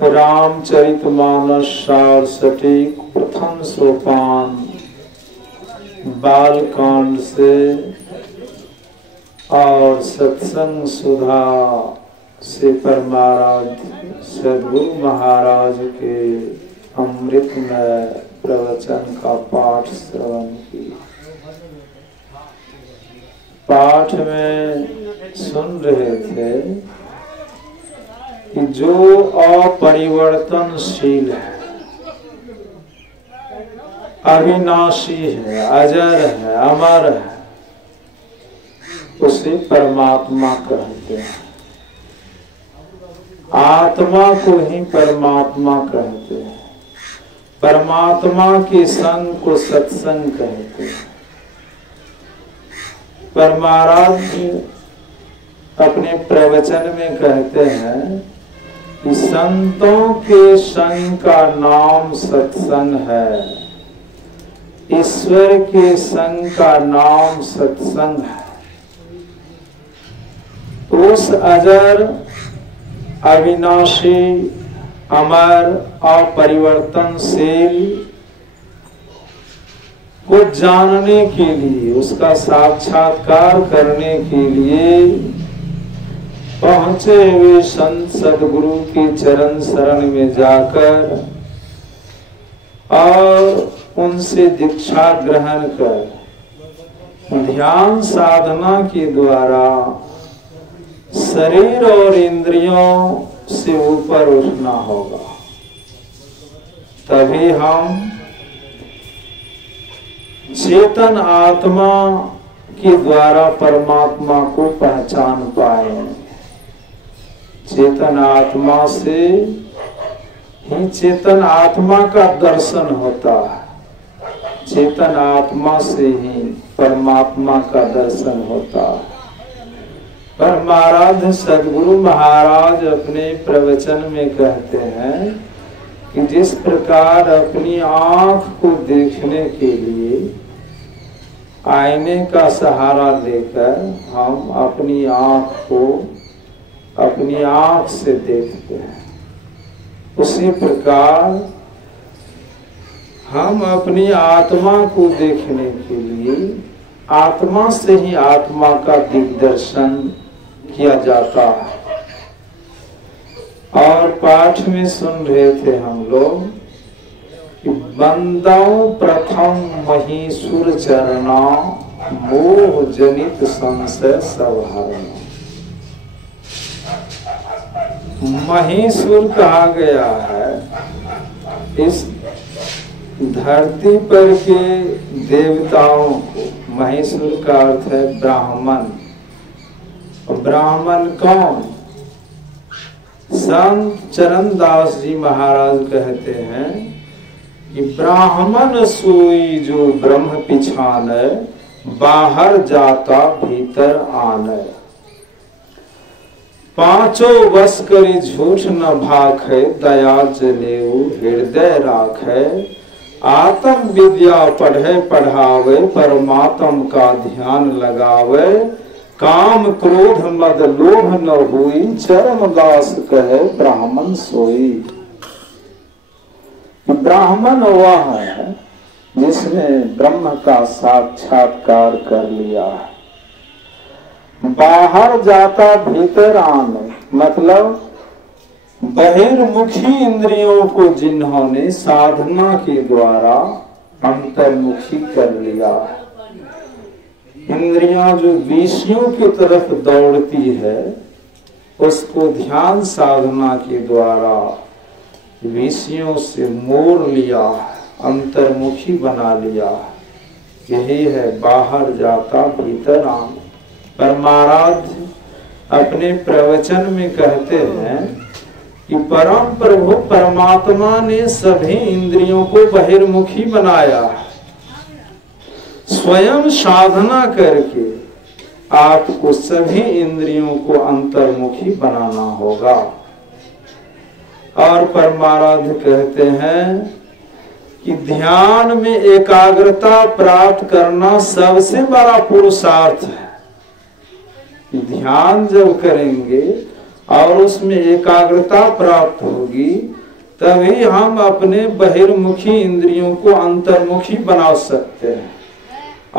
रामचरितमानस सार सटीक प्रथम सोपान बालकांड से और सत्संग सुधा से परमाराध्य सद्गुरु महाराज के अमृतमय प्रवचन का पाठ श्रवण किया। पाठ में सुन रहे थे कि जो अपरिवर्तनशील है, अविनाशी है, अजर है, अमर है, उसे परमात्मा कहते हैं। आत्मा को ही परमात्मा कहते हैं। परमात्मा के संग को सत्संग कहते हैं। परमाराध्य अपने प्रवचन में कहते हैं कि संतों के संग का नाम सत्संग है, ईश्वर के संग का नाम सत्संग है। उस अजर, अविनाशी, अमर, अपरिवर्तनशील को जानने के लिए, उसका साक्षात्कार करने के लिए पहुंचे हुए संत सदगुरु के चरण शरण में जाकर और उनसे दीक्षा ग्रहण कर ध्यान साधना के द्वारा शरीर और इंद्रियों से ऊपर उठना होगा। तभी हम चेतन आत्मा के द्वारा परमात्मा को पहचान पाएंगे। चेतन आत्मा से ही चेतन आत्मा का दर्शन होता है। चेतन आत्मा से ही परमात्मा का दर्शन होता है। परमाराध्य सद्गुरु महाराज अपने प्रवचन में कहते हैं कि जिस प्रकार अपनी आंख को देखने के लिए आईने का सहारा लेकर हम अपनी आंख को अपनी आंख से देखते हैं, उसी प्रकार हम अपनी आत्मा को देखने के लिए आत्मा से ही आत्मा का दिग्दर्शन किया जाता है। और पाठ में सुन रहे थे हम लोग कि बंदाओं प्रथम महीसुर चरणा मोह जनित संशय सब हरणा। महीसुर कहा गया है इस धरती पर के देवताओं को। महीसुर का अर्थ है ब्राह्मण। ब्राह्मण कौन? संत चरणदास जी महाराज कहते हैं कि ब्राह्मण सोई जो ब्रह्म पिछाने, बाहर जाता भीतर आने। पांचों बस करी झूठ न भाखे, दया जनेऊ हृदय राखे। आत्म विद्या पढ़े पढ़ावे, परमात्म का ध्यान लगावे। काम क्रोध मद लोभ न हुई, चरम दास कहे ब्राह्मण सोई। ब्राह्मण वह है जिसने ब्रह्म का साक्षात्कार कर लिया है। बाहर जाता भीतर आने, मतलब बहिर्मुखी इंद्रियों को जिन्होंने साधना के द्वारा अंतर्मुखी कर लिया। इंद्रियां जो विषयों की तरफ दौड़ती है, उसको ध्यान साधना के द्वारा विषयों से मोड़ लिया, अंतर्मुखी बना लिया। यही है बाहर जाता भीतर आने। परमाराध्य अपने प्रवचन में कहते हैं कि परम प्रभु परमात्मा ने सभी इंद्रियों को बहिर्मुखी बनाया। स्वयं साधना करके आपको सभी इंद्रियों को अंतर्मुखी बनाना होगा। और परमाराध्य कहते हैं कि ध्यान में एकाग्रता प्राप्त करना सबसे बड़ा पुरुषार्थ है। ध्यान जब करेंगे और उसमें एकाग्रता प्राप्त होगी, तभी हम अपने बहिर्मुखी इंद्रियों को अंतर्मुखी बना सकते हैं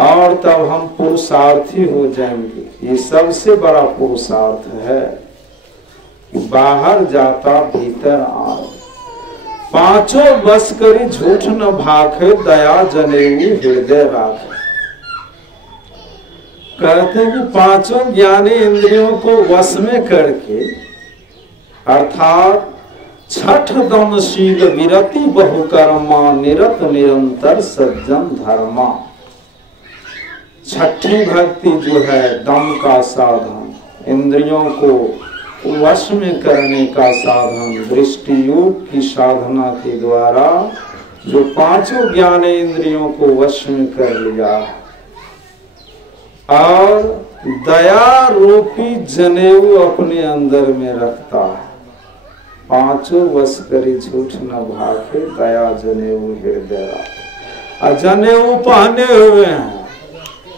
और तब हम पुरुषार्थी हो जाएंगे। ये सबसे बड़ा पुरुषार्थ है कि बाहर जाता भीतर आए। पांचों बस करी झूठ न भाखे, दया जनेऊ हृदय राखे। कहते हैं कि पांचों ज्ञानी इंद्रियों को वश में करके, अर्थात छठ दमशील विरति बहुकर्मा, निरत निरंतर सज्जन धर्मा। छठी भक्ति जो है दम का साधन, इंद्रियों को वश में करने का साधन, दृष्टि योग की साधना के द्वारा जो पांचों ज्ञान इंद्रियों को वश में कर लिया और दया रूपी जनेऊ अपने अंदर में रखता है। पांचों वश करी झूठ न भागे, दया जनेऊ हृदय राखे। जनेऊ पहने हुए हैं,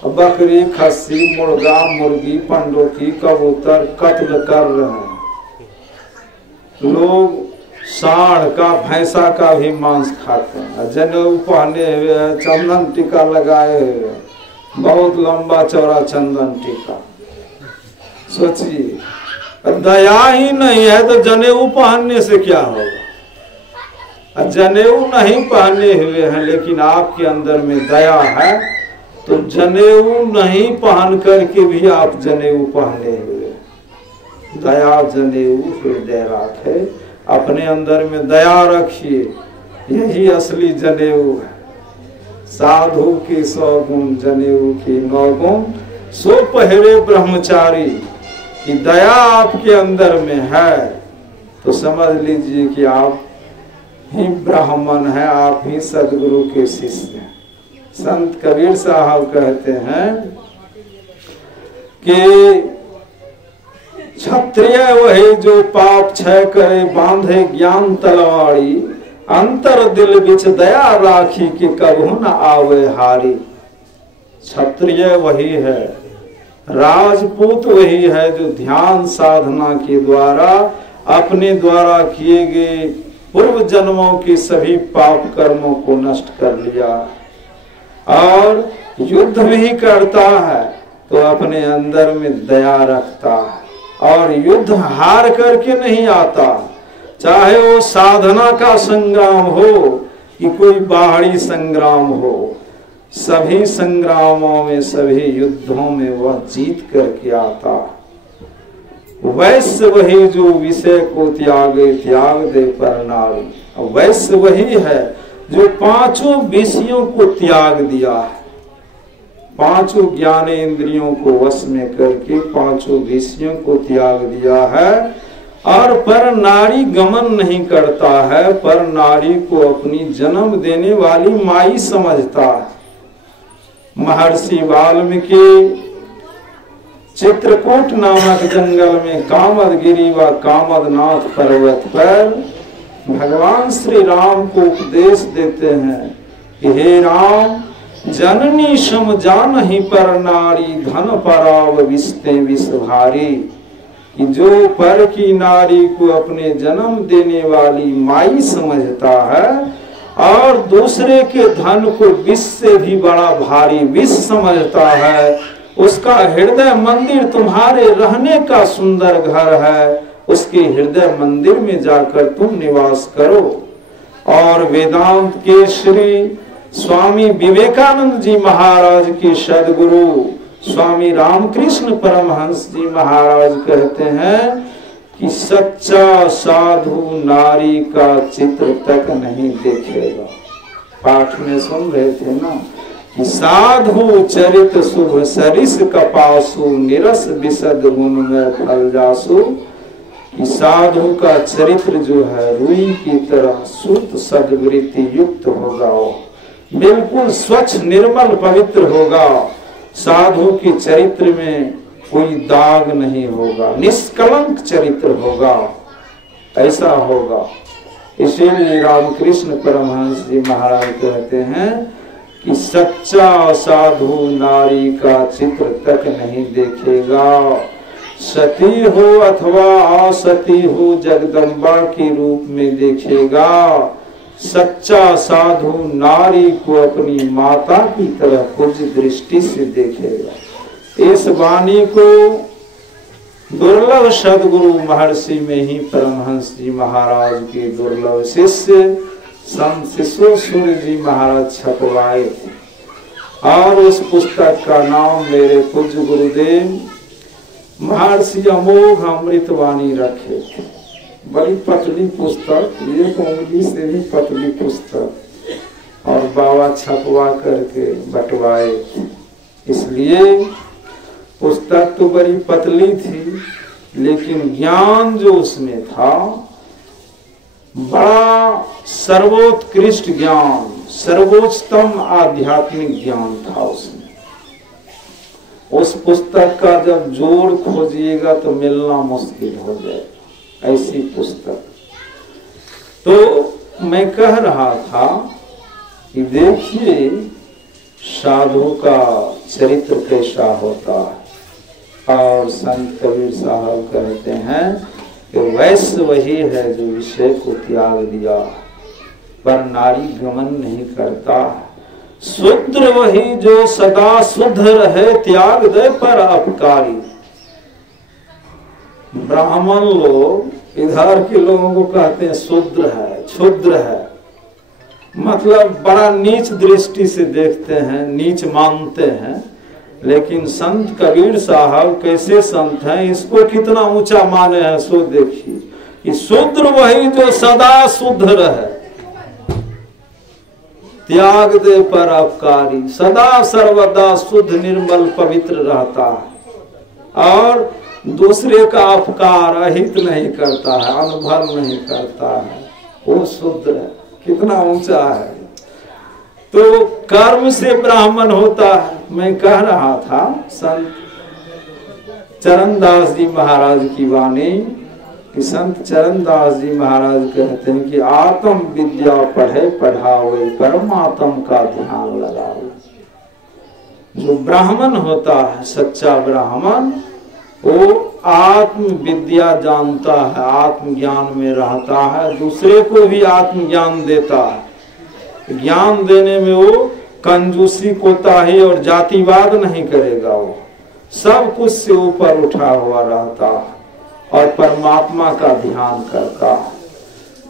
बकरी, खस्सी, मुर्गा, मुर्गी, पंडोकी, कबूतर कत्ल कर रहे हैं। लोग सांड का, भैंसा का भी मांस खाते हैं। जनेऊ पहने हुए हैं, चंदन टीका लगाए हुए, बहुत लंबा चौड़ा चंदन टीका। सोचिए, दया ही नहीं है तो जनेऊ पहनने से क्या होगा। जनेऊ नहीं पहने हुए हैं लेकिन आपके अंदर में दया है, तो जनेऊ नहीं पहन करके भी आप जनेऊ पहने हुए। दया जनेऊ हृदय राखे, अपने अंदर में दया रखिए, यही असली जनेऊ है। साधु की 100 गुण, जनेऊ की 9 गुण, सो पहरे ब्रह्मचारी। कि दया आपके अंदर में है तो समझ लीजिए कि आप ही ब्राह्मण हैं, आप ही सदगुरु के शिष्य हैं। संत कबीर साहब कहते हैं कि क्षत्रिय वही जो पाप क्षय करे, बांधे ज्ञान तलवारी, अंतर दिल बिच दया राखी कि कबहू न आवे हारी। क्षत्रिय वही है, राजपूत वही है जो ध्यान साधना के द्वारा अपने द्वारा किए गए पूर्व जन्मों के सभी पाप कर्मों को नष्ट कर लिया और युद्ध भी करता है तो अपने अंदर में दया रखता है और युद्ध हार करके नहीं आता। चाहे वो साधना का संग्राम हो कि कोई बाहरी संग्राम हो, सभी संग्रामों में, सभी युद्धों में वह जीत करके आता। वैश्य वही जो विषय को त्यागे, त्याग दे पर नारी। वैश्य वही है जो पांचों विषयों को त्याग दिया है, पांचों ज्ञान इंद्रियों को वश में करके पांचों विषयों को त्याग दिया है और पर नारी गमन नहीं करता है, पर नारी को अपनी जन्म देने वाली माई समझता है। महर्षि वाल्मीकि चित्रकूट नामक जंगल में कामदगिरी व कामदनाथ पर्वत पर भगवान श्री राम को उपदेश देते हैं कि हे राम, जननी सम जानहि पर नारी, धन पराव विस्ते विष भारी। कि जो पर की नारी को अपने जन्म देने वाली माई समझता है और दूसरे के धन को विष से भी बड़ा भारी विष समझता है, उसका हृदय मंदिर तुम्हारे रहने का सुंदर घर है, उसके हृदय मंदिर में जाकर तुम निवास करो। और वेदांत के श्री स्वामी विवेकानंद जी महाराज के सदगुरु स्वामी रामकृष्ण परमहंस जी महाराज कहते हैं कि सच्चा साधु नारी का चित्र तक नहीं देखेगा। पाठ में सुन रहे थे ना कि साधु चरित शुभ सरिस कपासु, निरस विशद गुण में फल जासु। कि साधु का चरित्र जो है रुई की तरह शुद्ध सद्वृत्ति युक्त होगा, बिल्कुल स्वच्छ निर्मल पवित्र होगा। साधु के चरित्र में कोई दाग नहीं होगा, निष्कलंक चरित्र होगा, ऐसा होगा। इसीलिए रामकृष्ण परमहंस जी महाराज कहते हैं कि सच्चा साधु नारी का चित्र तक नहीं देखेगा। सती हो अथवा असती हो, जगदम्बा के रूप में देखेगा। सच्चा साधु नारी को अपनी माता की तरह पूज्य दृष्टि से देखेगा। इस वाणी को दुर्लभ सदगुरु महर्षि में ही परमहंस जी महाराज के दुर्लभ शिष्य संत शिशोश्वर जी महाराज छपवाए थे। और उस पुस्तक का नाम मेरे पूज्य गुरुदेव महर्षि अमोघ अमृतवाणी रखे थे। बड़ी पतली पुस्तक, एक उंगली से भी पतली पुस्तक, और बाबा छपवा करके बंटवाए थे। इसलिए पुस्तक तो बड़ी पतली थी, लेकिन ज्ञान जो उसमें था बड़ा सर्वोत्कृष्ट ज्ञान, सर्वोच्चतम आध्यात्मिक ज्ञान था उसमें। उस पुस्तक का जब जोड़ खोजिएगा तो मिलना मुश्किल हो जाएगा, ऐसी पुस्तक। तो मैं कह रहा था कि देखिए साधु का चरित्र कैसा होता है। और संत कबीर साहब कहते हैं कि वैश्य वही है जो विषय को त्याग दिया, पर नारी गमन नहीं करता। शूद्र वही जो सदा शुद्ध रहे, त्याग दे पर अपकारी। ब्राह्मण लोग इधर के लोगों को कहते हैं शूद्र है, क्षुद्र है, मतलब बड़ा नीच दृष्टि से देखते हैं, नीच मानते हैं। लेकिन संत कबीर साहब कैसे संत हैं, इसको कितना ऊंचा माने हैं सो देखिए कि शूद्र वही जो सदा शुद्ध रहे, त्याग दे पर अपकारी। सदा सर्वदा शुद्ध निर्मल पवित्र रहता है और दूसरे का अपकार अहित नहीं करता है, अनुभव नहीं करता है, वो शुद्ध है। कितना ऊंचा है। तो कर्म से ब्राह्मण होता है। मैं कह रहा था संत चरणदास जी महाराज की वाणी कि संत चरणदास जी महाराज कहते हैं कि आत्म विद्या पढ़े पढ़ावे, परमात्म का ध्यान लगावे। जो ब्राह्मण होता है, सच्चा ब्राह्मण, वो आत्म विद्या जानता है, आत्मज्ञान में रहता है, दूसरे को भी आत्मज्ञान देता है। ज्ञान देने में वो कंजूसी, कोताही और जातिवाद नहीं करेगा। वो सब कुछ से ऊपर उठा हुआ रहता है और परमात्मा का ध्यान करता है।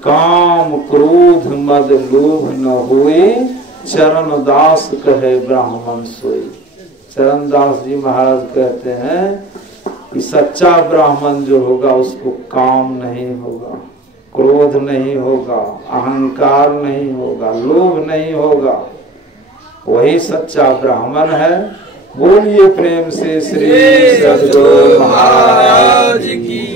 काम क्रोध मद लोभ न हुए, चरण दास कहे ब्राह्मण सोई। चरण दास जी महाराज कहते हैं कि सच्चा ब्राह्मण जो होगा उसको काम नहीं होगा, क्रोध नहीं होगा, अहंकार नहीं होगा, लोभ नहीं होगा। वही सच्चा ब्राह्मण है। बोलिए प्रेम से श्री सद्गुरु महाराज की।